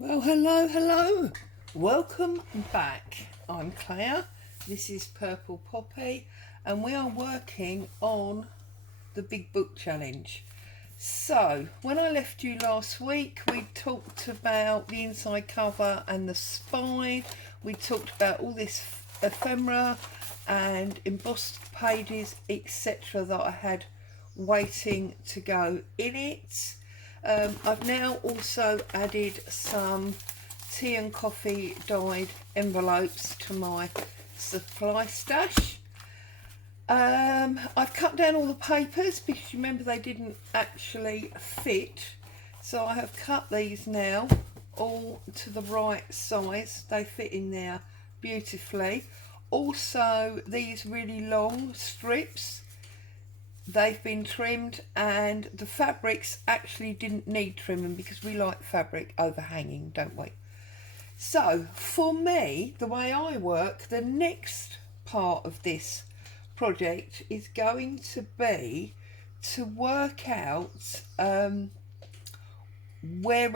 Well, hello, hello. Welcome back. I'm Claire. This is Purple Poppy, and we are working on the Big Book Challenge. So, when I left you last week, we talked about the inside cover and the spine. We talked about all this ephemera and embossed pages, etc., that I had waiting to go in it. I've now also added some tea and coffee dyed envelopes to my supply stash. I've cut down all the papers because you remember they didn't actually fit, so I have cut these now all to the right size. They fit in there beautifully. Also, these really long strips, they've been trimmed, and the fabrics actually didn't need trimming because we like fabric overhanging, don't we? So for me, the way I work, the next part of this project is going to be to work out where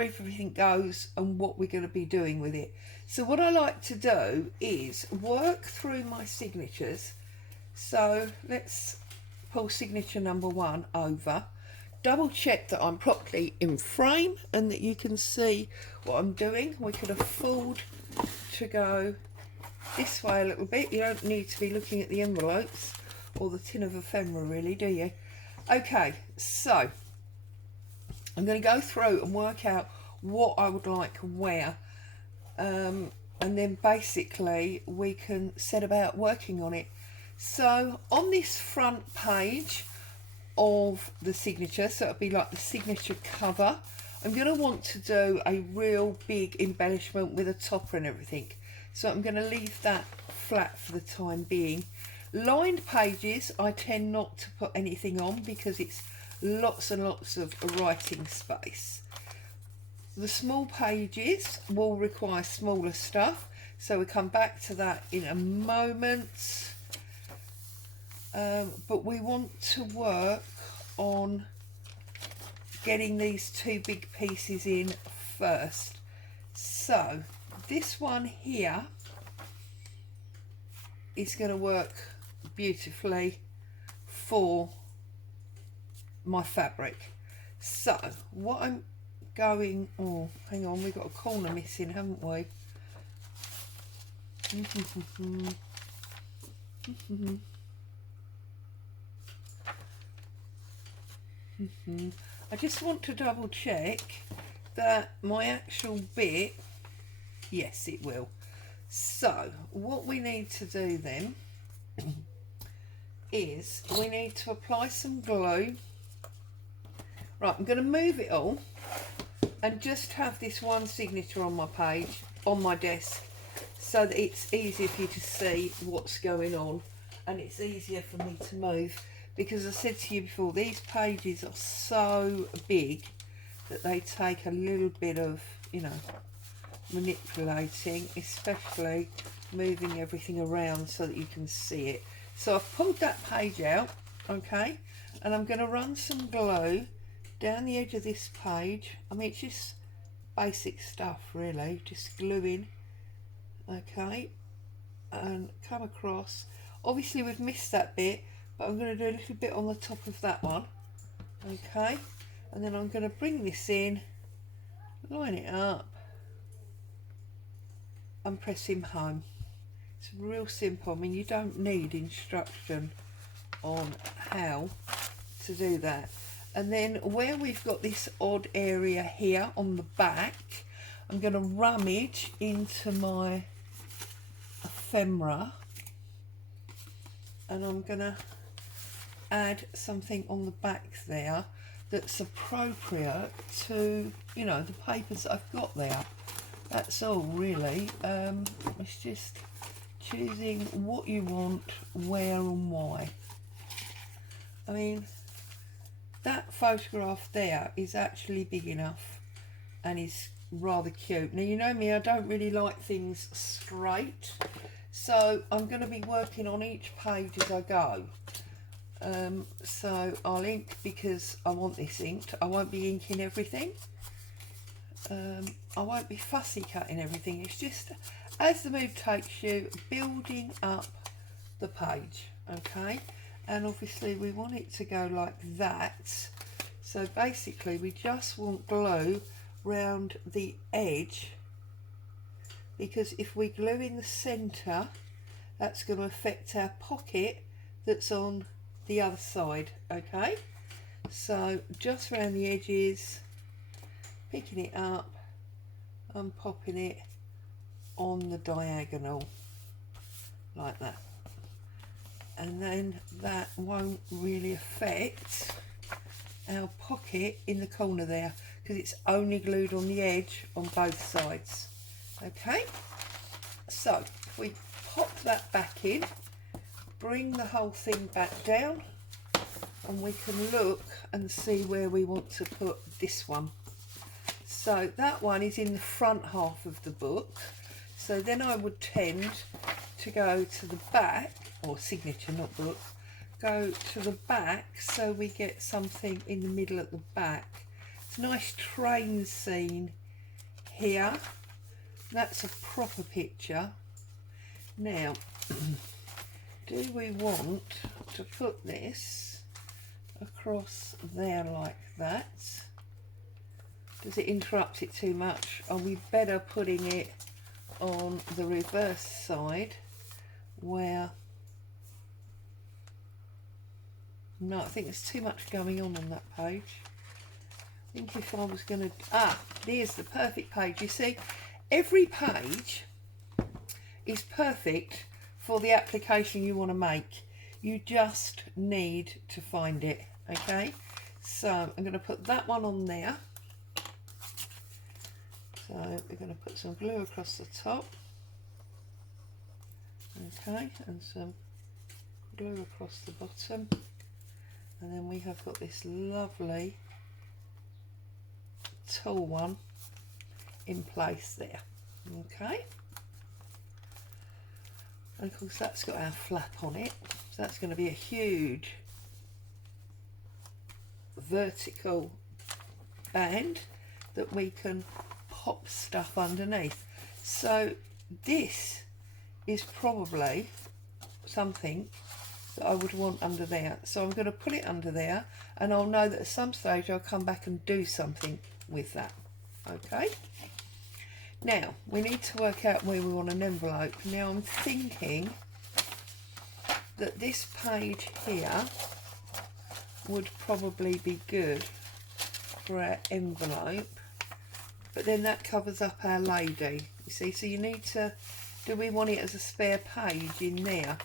everything goes and what we're going to be doing with it. So what I like to do is work through my signatures. So let's pull signature number 1 over, double check that I'm properly in frame and that you can see what I'm doing. We could afford to go this way a little bit. You don't need to be looking at the envelopes or the tin of ephemera really, do you? Okay, so I'm going to go through and work out what I would like where, and then basically we can set about working on it. So on this front page of the signature, so it'll be like the signature cover, I'm going to want to do a real big embellishment with a topper and everything. So I'm going to leave that flat for the time being. Lined pages, I tend not to put anything on because it's lots and lots of writing space. The small pages will require smaller stuff, so we'll come back to that in a moment. But we want to work on getting these 2 big pieces in first. So this one here is going to work beautifully for my fabric. So what I'm going, oh hang on, we've got a corner missing, haven't we? I just want to double check that my actual bit, yes it will. So what we need to do then is we need to apply some glue. Right, I'm going to move it all and just have this one signature on my page, on my desk, so that it's easier for you to see what's going on and it's easier for me to move. Because I said to you before, these pages are so big that they take a little bit of, you know, manipulating, especially moving everything around so that you can see it. So I've pulled that page out, okay, and I'm going to run some glue down the edge of this page. I mean, it's just basic stuff really, just gluing, okay, and come across. Obviously we've missed that bit, but I'm going to do a little bit on the top of that one, okay, and then I'm going to bring this in, line it up and press him home. It's real simple. I mean, you don't need instruction on how to do that. And then where we've got this odd area here on the back, I'm going to rummage into my ephemera and I'm going to add something on the back there that's appropriate to, you know, the papers that I've got there. That's all really. It's just choosing what you want, where and why. I mean, that photograph there is actually big enough and is rather cute. Now you know me, I don't really like things straight, so I'm going to be working on each page as I go. So I'll ink because I want this inked. I won't be inking everything. I won't be fussy cutting everything. It's just as the mood takes you, building up the page, okay? And obviously we want it to go like that. So basically we just want glue round the edge, because if we glue in the centre, that's going to affect our pocket that's on the other side, okay? So just around the edges, picking it up and popping it on the diagonal like that, and then that won't really affect our pocket in the corner there, because it's only glued on the edge on both sides. Okay, so if we pop that back in, bring the whole thing back down, and we can look and see where we want to put this one. So that one is in the front half of the book, so then I would tend to go to the back, or signature, not book, go to the back so we get something in the middle at the back. It's a nice train scene here. That's a proper picture. Now, do we want to put this across there like that? Does it interrupt it too much? Are we better putting it on the reverse side where... No, I think there's too much going on that page. I think if I was going to... there's the perfect page. You see, every page is perfect for the application you want to make. You just need to find it, okay? So I'm going to put that one on there. So we're going to put some glue across the top, okay, and some glue across the bottom, and then we have got this lovely tall one in place there, okay. And of course that's got our flap on it, so that's going to be a huge vertical band that we can pop stuff underneath. So this is probably something that I would want under there, so I'm going to put it under there, and I'll know that at some stage I'll come back and do something with that. Okay, now we need to work out where we want an envelope. Now I'm thinking that this page here would probably be good for our envelope, but then that covers up our lady, you see. So you need to, do we want it as a spare page in there?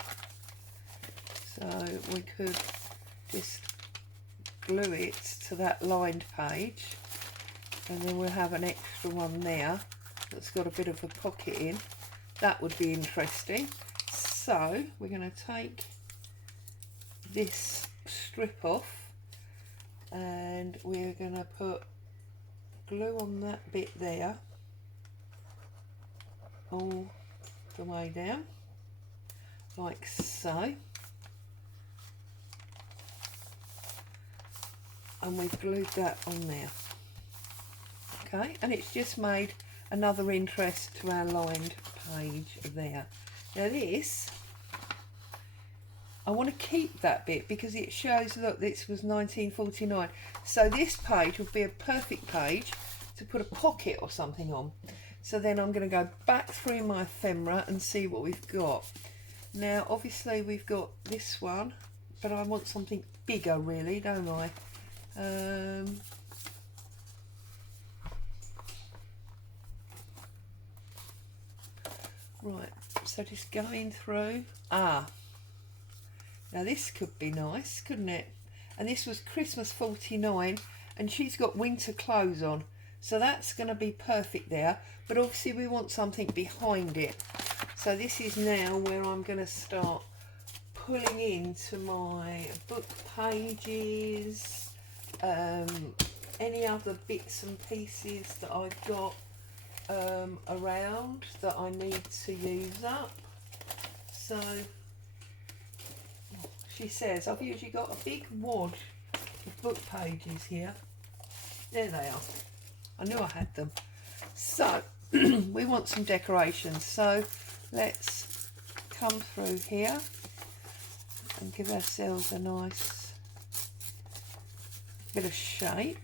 So we could just glue it to that lined page, and then we'll have an extra one there that's got a bit of a pocket in. That would be interesting. So we're going to take this strip off, and we're going to put glue on that bit there all the way down like so, and we've glued that on there, okay, and it's just made another interest to our lined page there. Now this, I want to keep that bit because it shows, look, this was 1949. So this page would be a perfect page to put a pocket or something on. So then I'm going to go back through my ephemera and see what we've got. Now obviously we've got this one, but I want something bigger really, don't I? Right, so just going through. Now this could be nice, couldn't it? And this was Christmas 49, and she's got winter clothes on, so that's going to be perfect there. But obviously we want something behind it. So this is now where I'm going to start pulling into my book pages, any other bits and pieces that I've got around that I need to use up. So she says I've usually got a big wad of book pages here. There they are. I knew I had them. So we want some decorations, so let's come through here and give ourselves a nice bit of shape.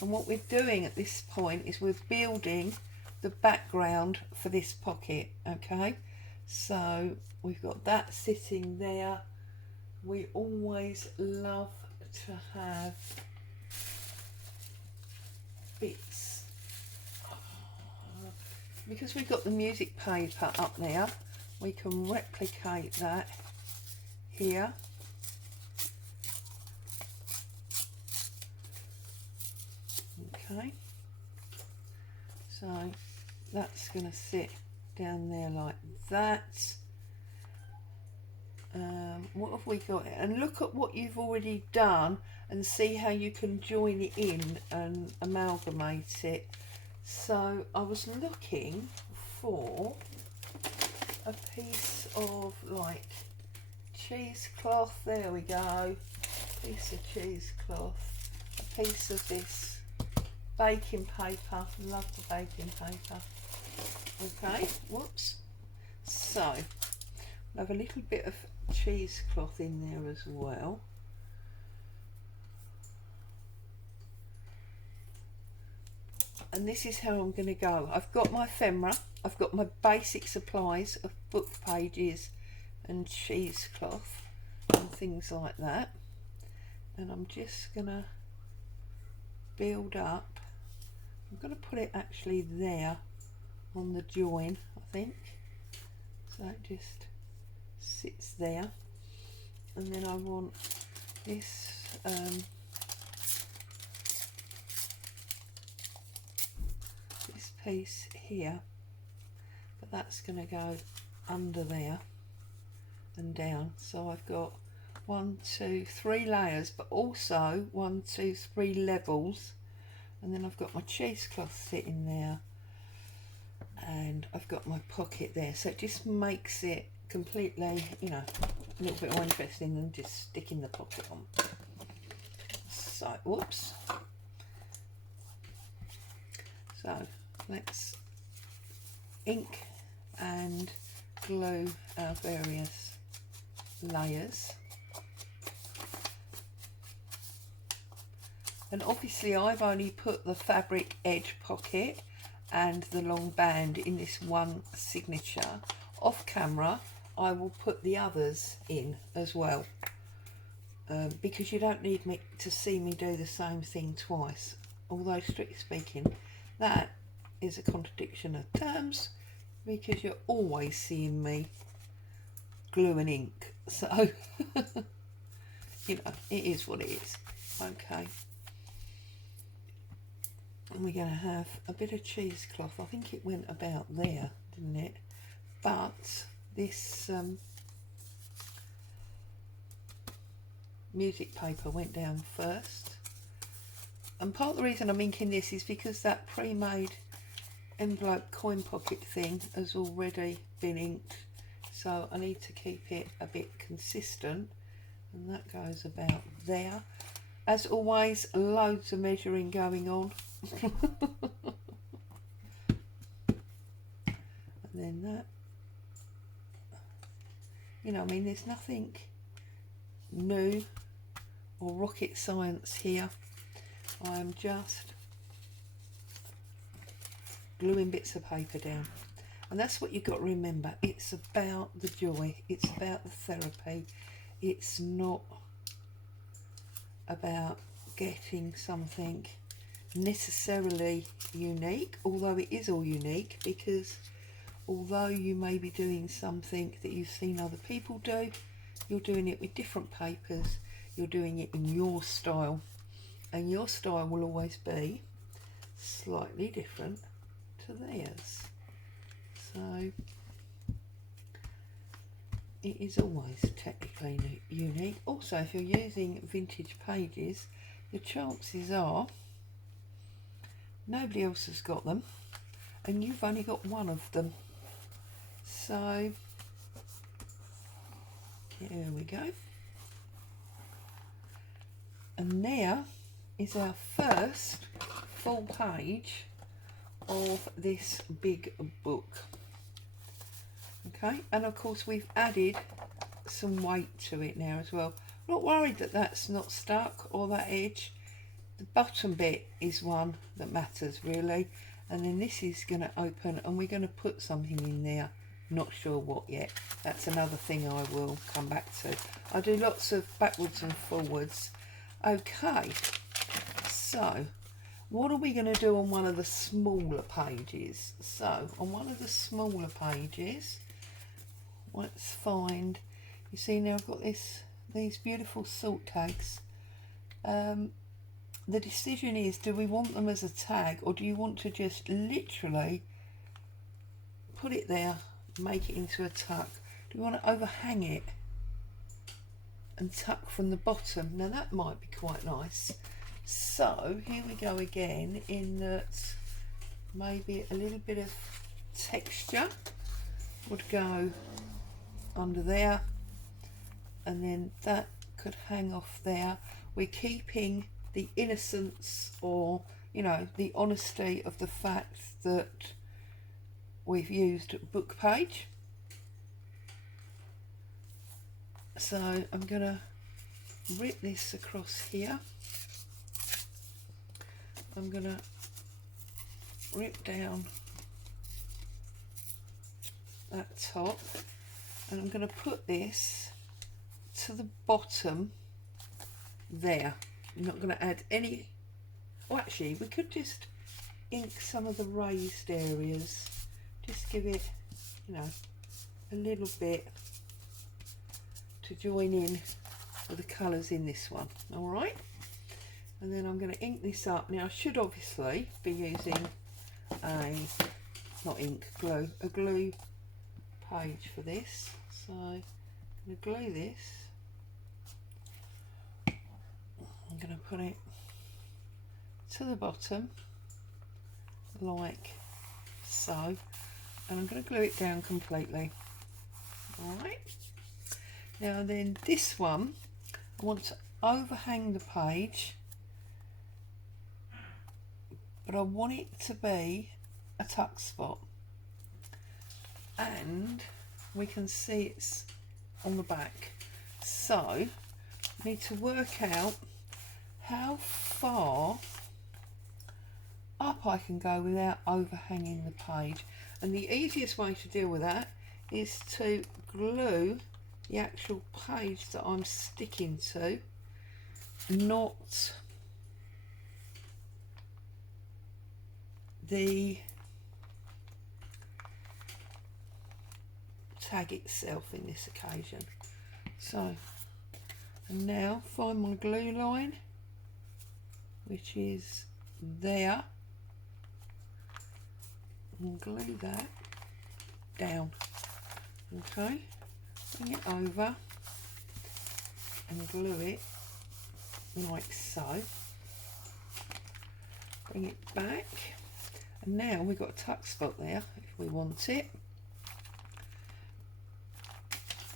And what we're doing at this point is we're building the background for this pocket. Okay, so we've got that sitting there. We always love to have bits, because we've got the music paper up there, we can replicate that here. Okay, so that's going to sit down there like that. What have we got? And look at what you've already done and see how you can join it in and amalgamate it. So I was looking for a piece of like cheesecloth. There we go. Piece of cheesecloth. A piece of this baking paper. Love the baking paper. Okay, whoops. So I'll have a little bit of cheesecloth in there as well. And this is how I'm going to go. I've got my ephemera, I've got my basic supplies of book pages and cheesecloth and things like that. And I'm just going to build up. I'm going to put it actually there on the join, I think. So it just sits there. And then I want this this piece here, but that's going to go under there and down. So I've got 1, 2, 3 layers, but also 1, 2, 3 levels. And then I've got my cheesecloth sitting there, and I've got my pocket there. So it just makes it completely, you know, a little bit more interesting than just sticking the pocket on. So, whoops. So let's ink and glue our various layers. And obviously I've only put the fabric edge pocket and the long band in this one signature. Off camera I will put the others in as well, because you don't need me to see me do the same thing twice, although strictly speaking that is a contradiction of terms, because you're always seeing me glue and ink, so you know, it is what it is. Okay, and we're going to have a bit of cheesecloth. I think it went about there, didn't it? But this music paper went down first, and part of the reason I'm inking this is because that pre-made envelope coin pocket thing has already been inked, so I need to keep it a bit consistent, and that goes about there. As always, loads of measuring going on. And then that, you know, I mean, there's nothing new or rocket science here. I am just gluing bits of paper down, and that's what you've got to remember. It's about the joy, it's about the therapy. It's not about getting something necessarily unique, although it is all unique, because although you may be doing something that you've seen other people do, you're doing it with different papers, you're doing it in your style, and your style will always be slightly different to theirs. So it is always technically unique. Also, if you're using vintage pages, the chances are nobody else has got them and you've only got one of them. So here we go. And there is our first full page of this big book. Okay, and of course we've added some weight to it now as well. Not worried that that's not stuck or that edge. The bottom bit is one that matters really, and then this is going to open and we're going to put something in there. Not sure what yet. That's another thing I will come back to. I do lots of backwards and forwards. Okay, so what are we going to do on one of the smaller pages? So on one of the smaller pages, let's find, you see now I've got these beautiful salt tags. The decision is, do we want them as a tag or do you want to just literally put it there, make it into a tuck? Do you want to overhang it and tuck from the bottom? Now that might be quite nice. So here we go again, in that maybe a little bit of texture would go under there, and then that could hang off there. We're keeping the innocence, or you know, the honesty of the fact that we've used book page. So I'm gonna rip this across here. I'm gonna rip down that top, and I'm going to put this to the bottom there. I'm not going to add any, oh actually we could just ink some of the raised areas, just give it, you know, a little bit to join in with the colours in this one. Alright, and then I'm going to ink this up. Now I should obviously be using a, not ink, glue, a glue page for this. So I'm going to glue this. I'm going to put it to the bottom like so, and I'm going to glue it down completely. Alright, now then this one I want to overhang the page, but I want it to be a tuck spot, and we can see it's on the back. So I need to work out how far up I can go without overhanging the page, and the easiest way to deal with that is to glue the actual page that I'm sticking to, not the tag itself in this occasion. So, and now find my glue line, which is there, and glue that down. Okay, bring it over and glue it like so. Bring it back, and now we've got a tuck spot there if we want it,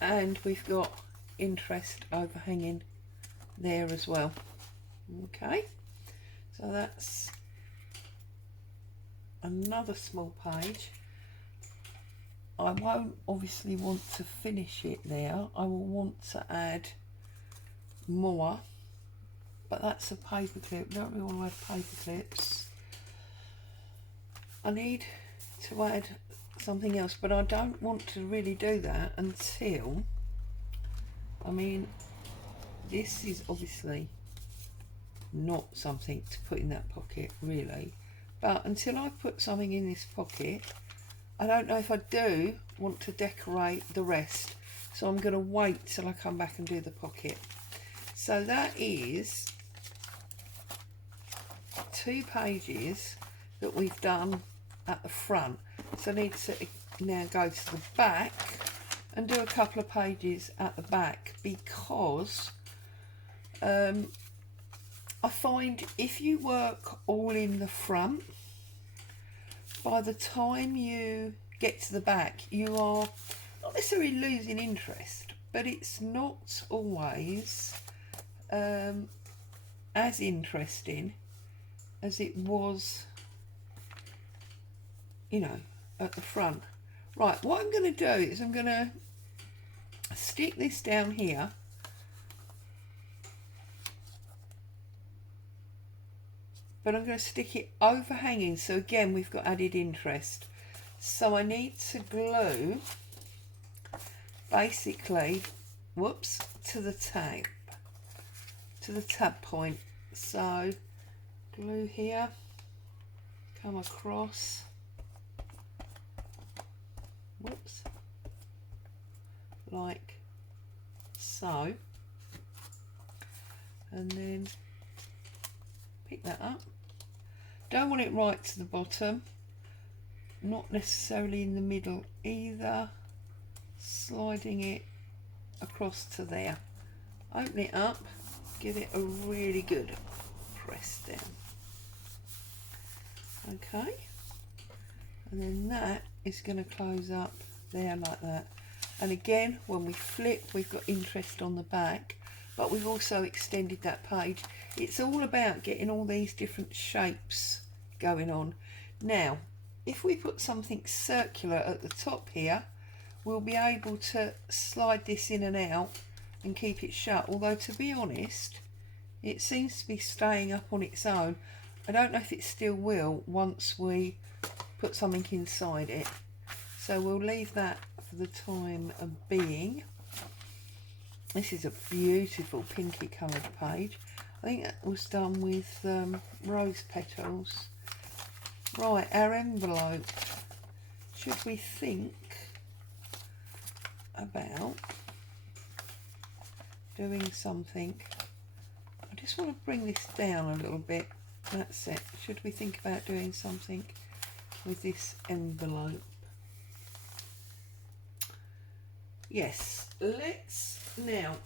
and we've got interest overhanging there as well. Okay, so that's another small page. I won't obviously want to finish it there, I will want to add more, but that's a paper clip. Don't really want to add paper clips. I need to add something else, but I don't want to really do that until, I mean, this is obviously not something to put in that pocket really, but until I put something in this pocket, I don't know if I do want to decorate the rest, so I'm going to wait till I come back and do the pocket. So that is 2 pages that we've done at the front, so I need to now go to the back and do a couple of pages at the back, because I find if you work all in the front, by the time you get to the back you are not necessarily losing interest, but it's not always as interesting as it was you know, at the front. Right, what I'm going to do is I'm going to stick this down here. But I'm going to stick it overhanging, so again we've got added interest. So I need to glue basically, whoops, to the tab point. So glue here, come across, whoops, like so, and then pick that up. Don't want it right to the bottom, not necessarily in the middle either. Sliding it across to there. Open it up, give it a really good press down. Okay, and then that is going to close up there like that. And again, when we flip, we've got interest on the back, but we've also extended that page. It's all about getting all these different shapes going on. Now, if we put something circular at the top here, we'll be able to slide this in and out and keep it shut. Although, to be honest, it seems to be staying up on its own. I don't know if it still will once we put something inside it. So we'll leave that for the time of being. This is a beautiful pinky coloured page. I think that was done with rose petals. Right, our envelope. Should we think about doing something? I just want to bring this down a little bit. That's it. Should we think about doing something with this envelope? Yes, let's. Now,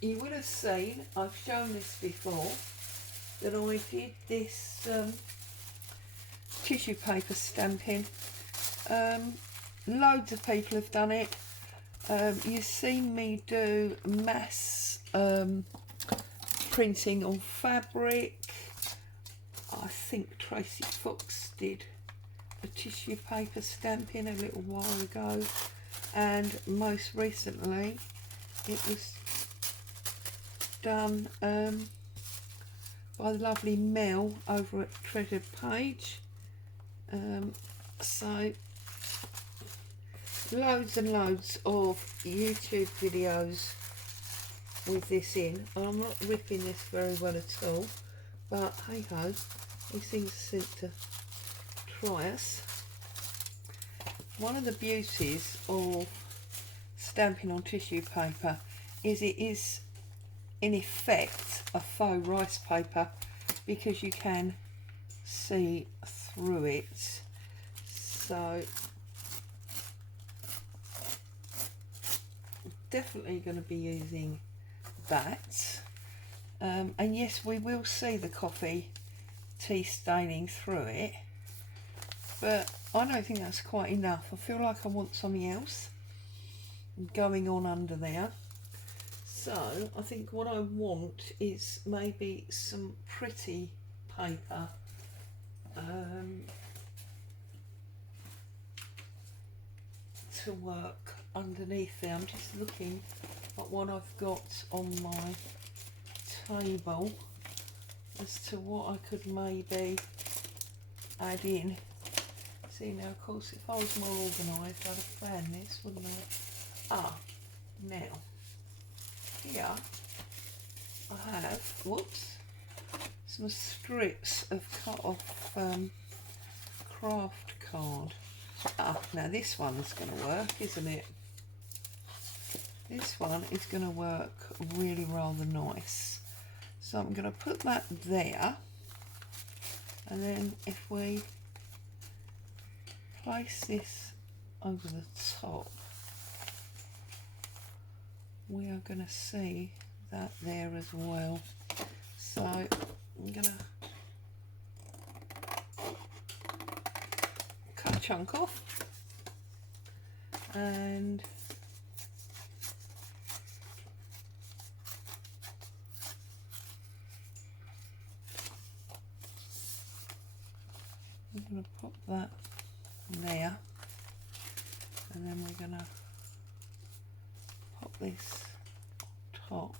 you would have seen, I've shown this before, that I did this tissue paper stamping. Loads of people have done it. You've seen me do mass printing on fabric. I think Tracy Fox did a tissue paper stamping a little while ago, and most recently it was done by the lovely Mel over at Treasured Page. So loads and loads of YouTube videos with this in. I'm not ripping this very well at all, but hey ho, these things seem to try us. One of the beauties of stamping on tissue paper is it is in effect a faux rice paper, because you can see through it. So definitely going to be using that, and yes, we will see the coffee tea staining through it, but I don't think that's quite enough. I feel like I want something else going on under there. So I think what I want is maybe some pretty paper, to work underneath there. I'm just looking at what I've got on my table as to what I could maybe add in. See, now of course if I was more organised I'd have planned this, wouldn't I? Now here I have, whoops, some strips of cut off craft card. Now this one's going to work, isn't it? This one is going to work really rather nice. So I'm going to put that there, and then if we place this over the top, we are going to see that there as well. So I'm going to cut a chunk off, and I'm going to pop that there, and then we're going to pop this on top.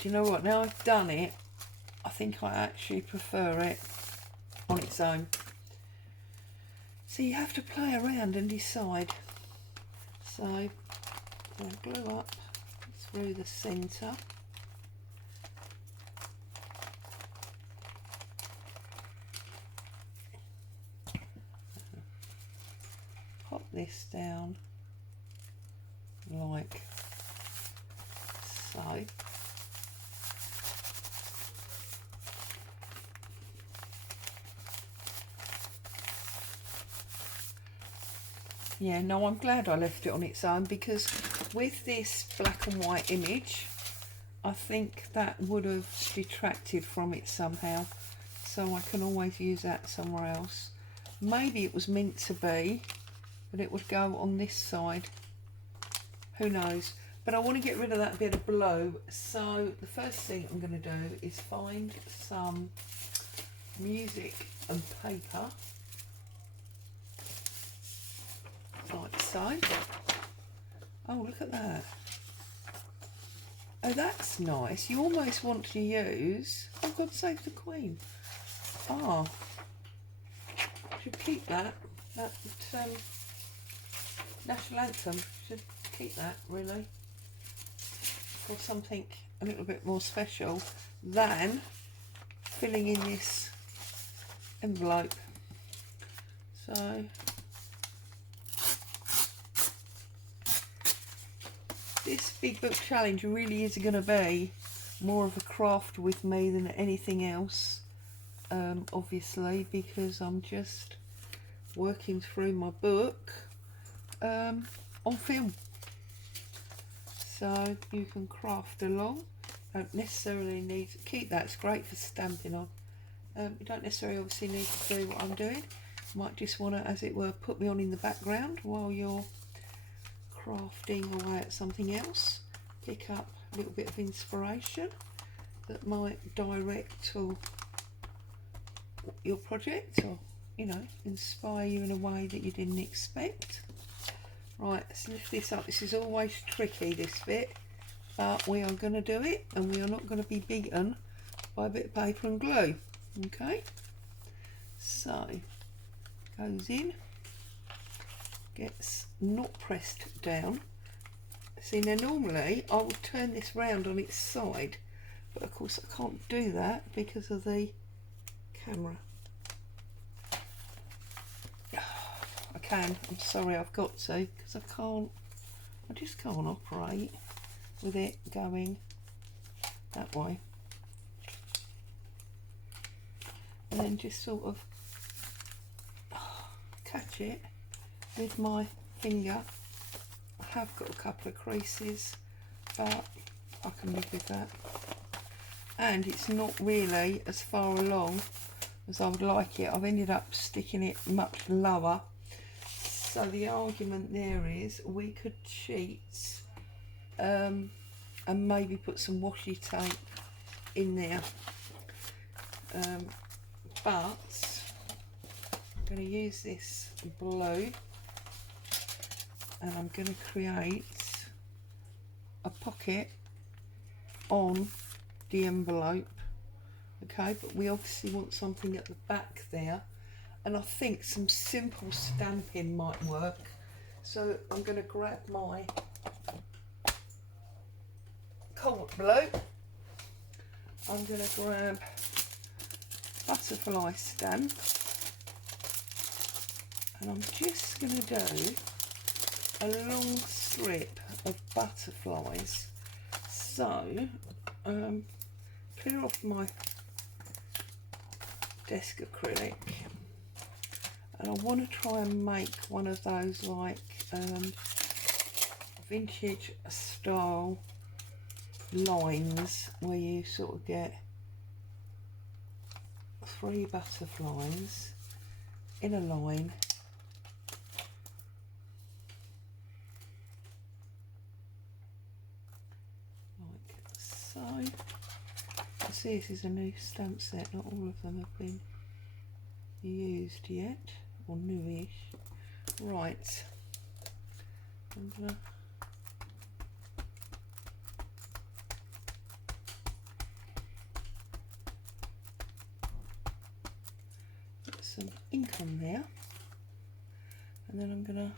Do you know what, now I've done it, I think I actually prefer it on its own. So you have to play around and decide. So I'm going to glue up through the centre. Pop this down like so. Yeah, no, I'm glad I left it on its own, because with this black and white image, I think that would have detracted from it somehow. So I can always use that somewhere else. Maybe it was meant to be that it would go on this side. Who knows? But I want to get rid of that bit of blue. So the first thing I'm going to do is find some music and paper. Like so. Oh, look at that. Oh, that's nice. You almost want to use... Oh, God save the Queen. Ah. Should keep that. That National Anthem. Should keep that, really. For something a little bit more special than filling in this envelope. So... this big book challenge really is going to be more of a craft with me than anything else, obviously, because I'm just working through my book on film. So you can craft along. Don't necessarily need to keep that, it's great for stamping on. You don't necessarily obviously need to do what I'm doing. You might just want to, as it were, put me on in the background while you're crafting away at something else. Pick up a little bit of inspiration that might direct or your project, or you know, inspire you in a way that you didn't expect. Right, let's lift this up. This is always tricky, this bit, but we are going to do it, and we are not going to be beaten by a bit of paper and glue. Okay, so goes in, gets not pressed down. See, now normally I would turn this round on its side, but of course I can't do that because of the camera. I can, I'm sorry, I've got to, because I just can't operate with it going that way. And then just sort of catch it with my finger. I have got a couple of creases, but I can live with that. And it's not really as far along as I would like it. I've ended up sticking it much lower. So the argument there is we could cheat and maybe put some washi tape in there. But I'm going to use this blue, and I'm going to create a pocket on the envelope. Okay, but we obviously want something at the back there, and I think some simple stamping might work. So I'm going to grab my cobalt blue. I'm going to grab butterfly stamp, and I'm just going to do a long strip of butterflies. So clear off my desk acrylic, and I want to try and make one of those like vintage style lines where you sort of get 3 butterflies in a line, like so. see this is a new stamp set, not all of them have been used yet, or newish. Right, I'm gonna put some ink on there, and then I'm gonna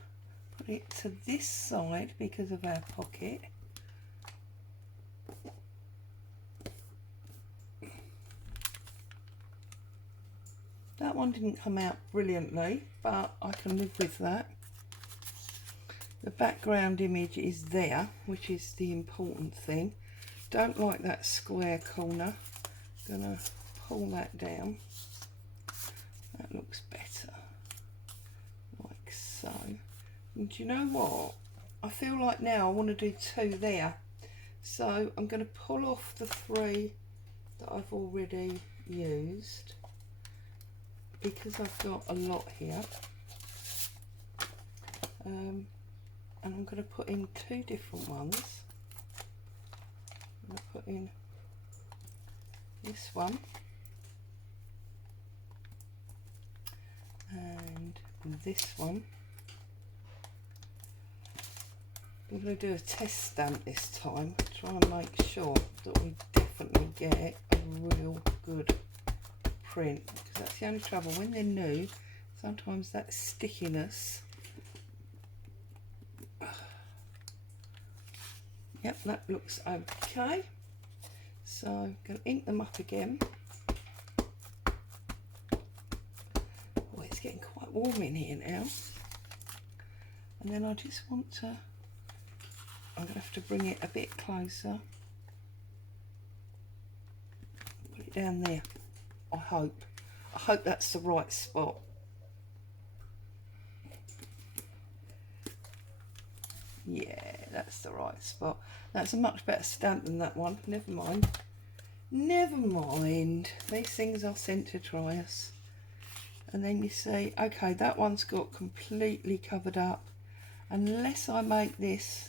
put it to this side because of our pocket. That one didn't come out brilliantly, but I can live with that. The background image is there, which is the important thing. Don't like that square corner. Gonna pull that down. That looks better, like so. And do you know what? I feel like now I want to do 2 there. So I'm going to pull off the 3 that I've already used, because I've got a lot here, and I'm going to put in 2 different ones. I'm going to put in this one and this one. I'm going to do a test stamp this time, try and make sure that we definitely get a real good print, because that's the only trouble when they're new, sometimes that stickiness. Yep, that looks okay. So I'm going to ink them up again. Oh, it's getting quite warm in here now. And then I just want to, I'm going to have to bring it a bit closer. Put it down there. I hope that's the right spot. Yeah, that's the right spot. That's a much better stamp than that one. Never mind. Never mind. These things are sent to try us. And then you see, okay, that one's got completely covered up. Unless I make this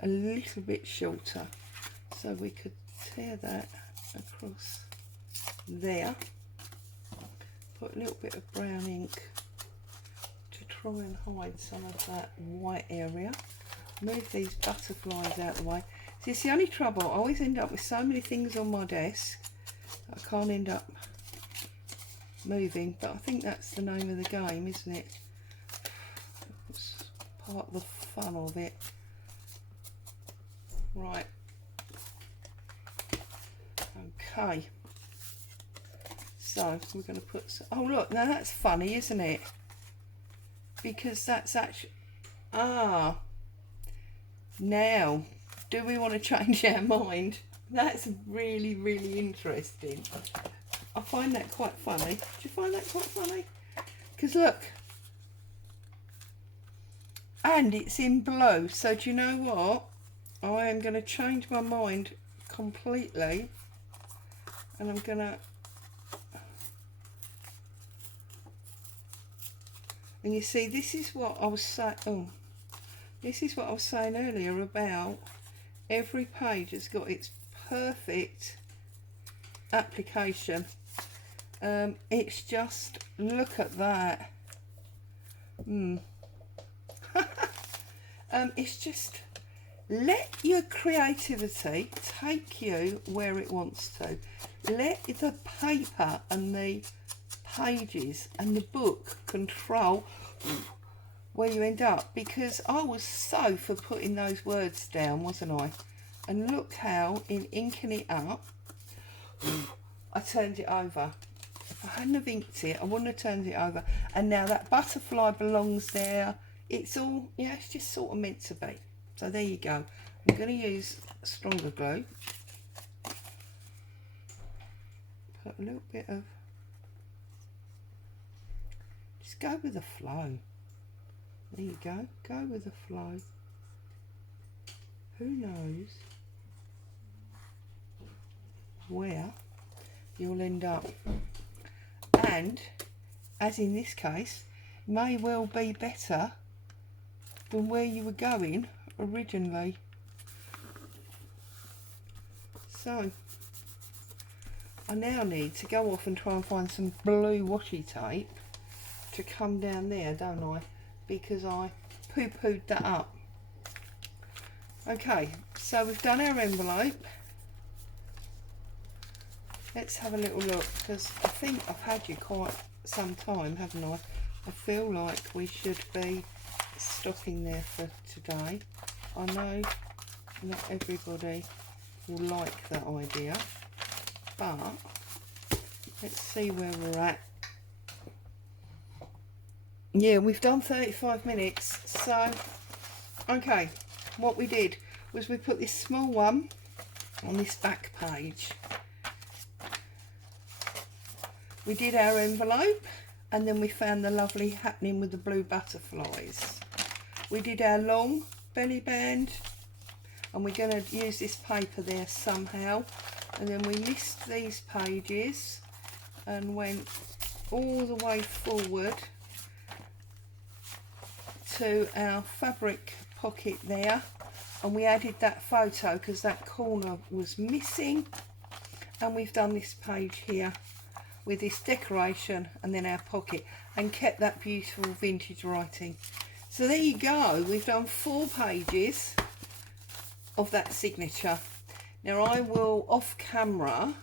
a little bit shorter. So we could tear that across there. Put a little bit of brown ink to try and hide some of that white area. Move these butterflies out of the way. See, it's the only trouble. I always end up with so many things on my desk I can't end up moving, but I think that's the name of the game, isn't it? It's part of the fun of it. Right. Okay. So we're going to put some, oh look, now that's funny, isn't it? Because that's actually, now, do we want to change our mind? That's really, really interesting. I find that quite funny. Do you find that quite funny? Because look, and it's in blue. So do you know what? I am going to change my mind completely, and I'm going to, and you see, this is what I was saying. Oh, this is what I was saying earlier about every page has got its perfect application. It's just, look at that. It's just, let your creativity take you where it wants to. Let the paper and the pages and the book control where you end up, because I was so for putting those words down, wasn't I? And look how in inking it up I turned it over. If I hadn't have inked it, I wouldn't have turned it over. And now that butterfly belongs there. It's all, yeah, it's just sort of meant to be. So there you go. I'm going to use stronger glue. Put a little bit of, just go with the flow. There you go. Go with the flow. Who knows where you'll end up, and as in this case may well be better than where you were going originally. So I now need to go off and try and find some blue washi tape to come down there, don't I? Because I poo-pooed that up. Okay, so we've done our envelope. Let's have a little look, because I think I've had you quite some time, haven't I? I feel like we should be stopping there for today. I know not everybody will like that idea, but let's see where we're at. Yeah, we've done 35 minutes. So, okay, what we did was we put this small one on this back page. We did our envelope, and then we found the lovely happening with the blue butterflies. We did our long belly band, and we're going to use this paper there somehow. And then we missed these pages and went all the way forward to our fabric pocket there, and we added that photo because that corner was missing. And we've done this page here with this decoration and then our pocket, and kept that beautiful vintage writing. So there you go, we've done 4 pages of that signature. Now I will off camera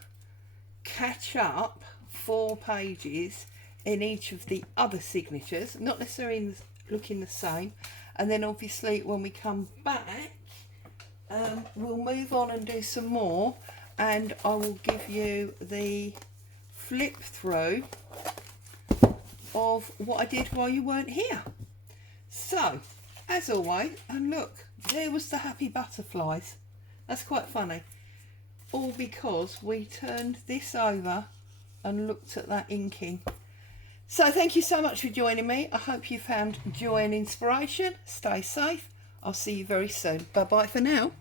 catch up 4 pages in each of the other signatures, not necessarily looking the same, and then obviously when we come back we'll move on and do some more, and I will give you the flip through of what I did while you weren't here. So as always, and look, there was the happy butterflies. That's quite funny, all because we turned this over and looked at that inking. So thank you so much for joining me. I hope you found joy and inspiration. Stay safe. I'll see you very soon. Bye bye for now.